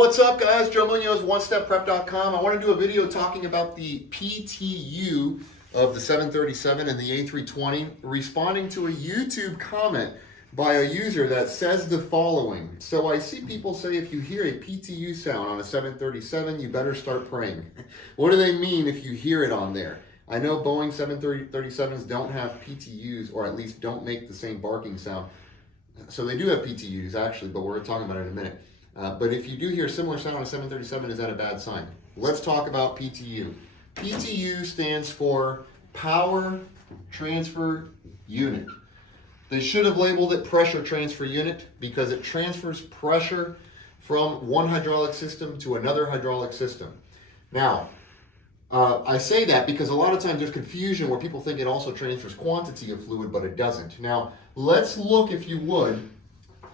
What's up, guys? Joe Munoz, OneStepPrep.com. I want to do a video talking about the PTU of the 737 and the A320, responding to a YouTube comment by a user that says the following. So I see people say if you hear a PTU sound on a 737, you better start praying. What do they mean if you hear it on there? I know Boeing 737s don't have PTUs, or at least don't make the same barking sound. So they do have PTUs actually, but we're talking about it in a minute. But if you do hear a similar sound on a 737, is that a bad sign? Let's talk about PTU. PTU stands for Power Transfer Unit. They should have labeled it Pressure Transfer Unit because it transfers pressure from one hydraulic system to another hydraulic system. Now, I say that because a lot of times there's confusion where people think it also transfers quantity of fluid, but it doesn't. Now, let's look, if you would,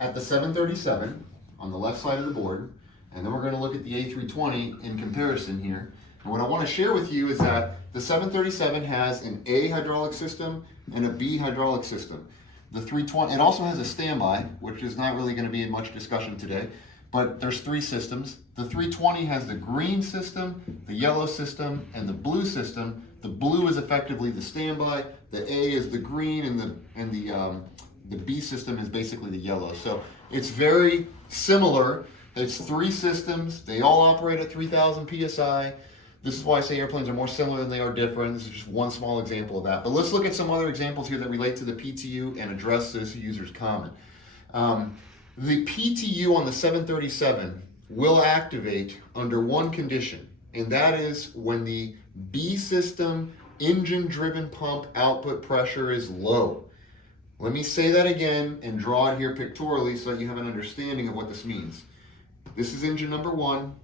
at the 737 on the left side of the board, and then we're going to look at the A320 in comparison here. And what I want to share with you is that the 737 has an A hydraulic system and a B hydraulic system. The 320, it also has a standby, which is not really going to be in much discussion today, but there's three systems. The 320 has the green system, the yellow system, and the blue system. The blue is effectively the standby, the A is the green, and the B system is basically the yellow. So it's very similar. It's three systems. They all operate at 3,000 PSI. This is why I say airplanes are more similar than they are different. This is just one small example of that. But let's look at some other examples here that relate to the PTU and address this user's comment. The PTU on the 737 will activate under one condition, and that is when the B system engine-driven pump output pressure is low. Let me say that again and draw it here pictorially so that you have an understanding of what this means. This is engine number 1.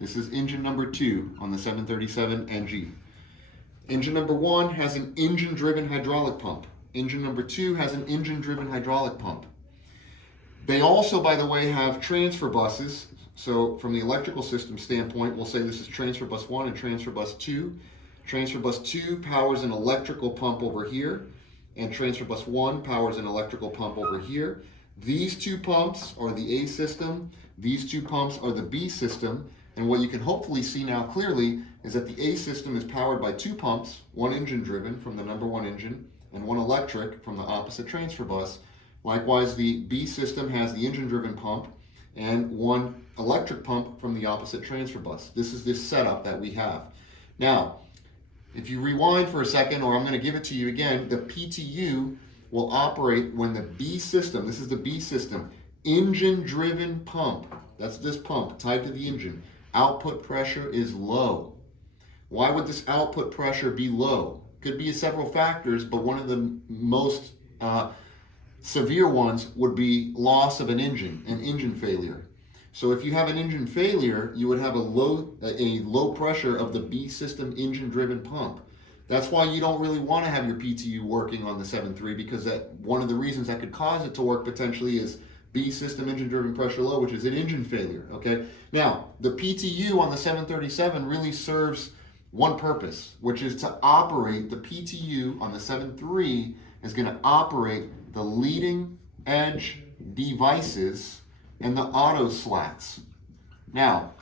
This is engine number 2 on the 737 NG. Engine number 1 has an engine-driven hydraulic pump. Engine number 2 has an engine-driven hydraulic pump. They also, by the way, have transfer buses. So from the electrical system standpoint, we'll say this is transfer bus 1 and transfer bus 2. Transfer bus 2 powers an electrical pump over here, and transfer bus 1 powers an electrical pump over here. These two pumps are the A system, these two pumps are the B system, and what you can hopefully see now clearly is that the A system is powered by two pumps, one engine driven from the number 1 engine, and one electric from the opposite transfer bus. Likewise, the B system has the engine driven pump and one electric pump from the opposite transfer bus. This is this setup that we have. Now, if you rewind for a second, or I'm going to give it to you again, the PTU will operate when the B system, this is the B system, engine-driven pump, that's this pump tied to the engine, output pressure is low. Why would this output pressure be low? Could be several factors, but one of the most severe ones would be loss of an engine failure. So if you have an engine failure, you would have a low pressure of the B system engine-driven pump. That's why you don't really want to have your PTU working on the 7.3, because that one of the reasons that could cause it to work potentially is B system engine-driven pressure low, which is an engine failure. Okay. Now the PTU on the 737 really serves one purpose, which is to operate the PTU on the 7.3 is going to operate the leading edge devices and the auto slats. Now,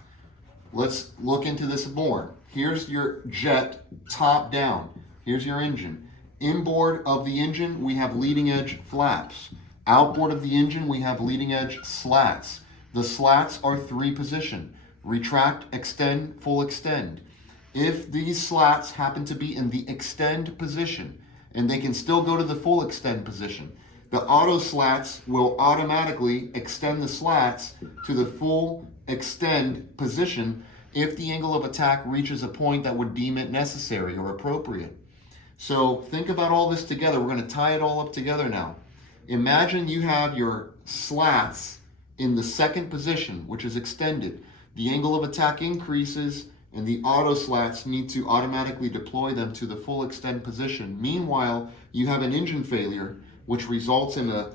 let's look into this more. Here's your jet top down. Here's your engine. Inboard of the engine, we have leading edge flaps. Outboard of the engine, we have leading edge slats. The slats are 3 position. Retract, extend, full extend. If these slats happen to be in the extend position, and they can still go to the full extend position, the auto slats will automatically extend the slats to the full extend position if the angle of attack reaches a point that would deem it necessary or appropriate. So think about all this together. We're going to tie it all up together now. Imagine you have your slats in the second position, which is extended. The angle of attack increases, and the auto slats need to automatically deploy them to the full extend position. Meanwhile, you have an engine failure, which results in a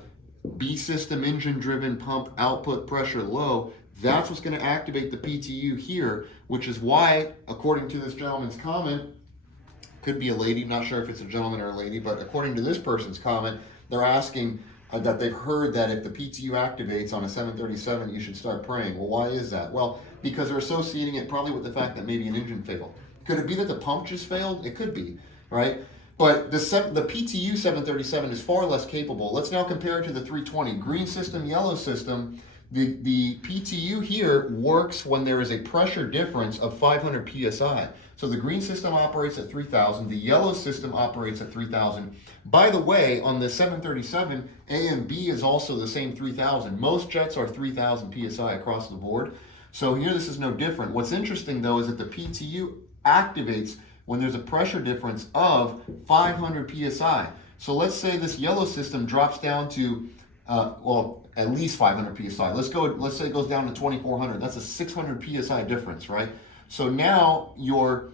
B system engine-driven pump output pressure low. That's what's going to activate the PTU here, which is why, according to this gentleman's comment, could be a lady, not sure if it's a gentleman or a lady, but according to this person's comment, they're asking, that they've heard that if the PTU activates on a 737, you should start praying. Well, why is that? Well, because they're associating it probably with the fact that maybe an engine failed. Could it be that the pump just failed? It could be, right? But the PTU 737 is far less capable. Let's now compare it to the 320. Green system, yellow system. The PTU here works when there is a pressure difference of 500 psi. So the green system operates at 3,000. The yellow system operates at 3,000. By the way, on the 737, A and B is also the same 3,000. Most jets are 3,000 psi across the board. So here this is no different. What's interesting though is that the PTU activates when there's a pressure difference of 500 psi. So let's say this yellow system drops down to at least 500 psi. Let's say it goes down to 2,400. That's a 600 psi difference, right? So now your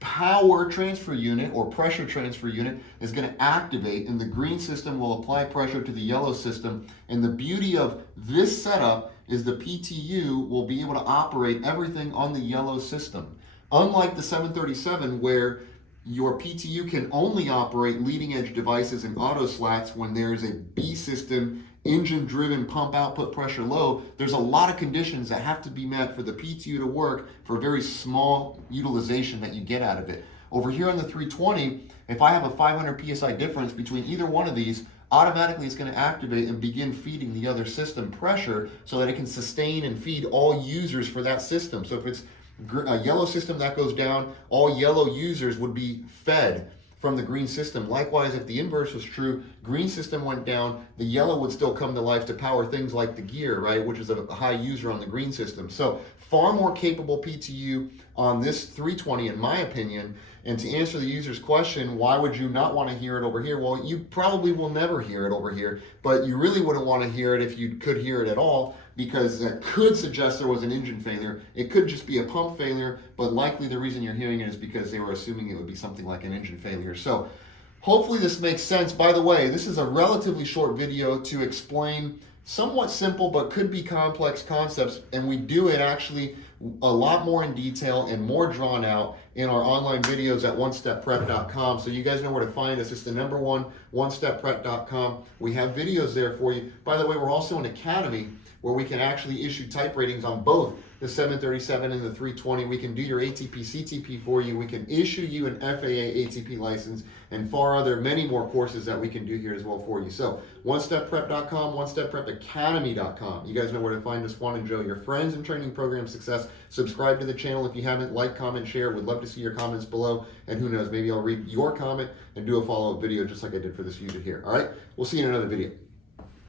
power transfer unit or pressure transfer unit is going to activate, and the green system will apply pressure to the yellow system. And the beauty of this setup is the PTU will be able to operate everything on the yellow system. Unlike the 737, where your PTU can only operate leading edge devices and auto slats when there's a B system, engine driven pump output pressure low, there's a lot of conditions that have to be met for the PTU to work for a very small utilization that you get out of it. Over here on the 320, if I have a 500 psi difference between either one of these, automatically it's going to activate and begin feeding the other system pressure so that it can sustain and feed all users for that system. So if it's a yellow system that goes down, all yellow users would be fed from the green system. Likewise, if the inverse was true, green system went down, the yellow would still come to life to power things like the gear, right, which is a high user on the green system. So far more capable PTU on this 320 in my opinion. And to answer the user's question, why would you not want to hear it over here? Well, you probably will never hear it over here, but you really wouldn't want to hear it if you could hear it at all, because that could suggest there was an engine failure. It could just be a pump failure, but likely the reason you're hearing it is because they were assuming it would be something like an engine failure. So hopefully this makes sense. By the way, this is a relatively short video to explain somewhat simple but could be complex concepts, and we do it actually a lot more in detail and more drawn out in our online videos at onestepprep.com. So you guys know where to find us. It's the number one, onestepprep.com. We have videos there for you. By the way, we're also an academy where we can actually issue type ratings on both the 737 and the 320. We can do your ATP, CTP for you. We can issue you an FAA ATP license, and many more courses that we can do here as well for you. So onestepprep.com, onestepprepacademy.com. You guys know where to find us. Juan and Joe, your friends in training program success. Subscribe to the channel if you haven't. Like, comment, share. We'd love to see your comments below. And who knows, maybe I'll read your comment and do a follow-up video just like I did for this user here. All right, we'll see you in another video.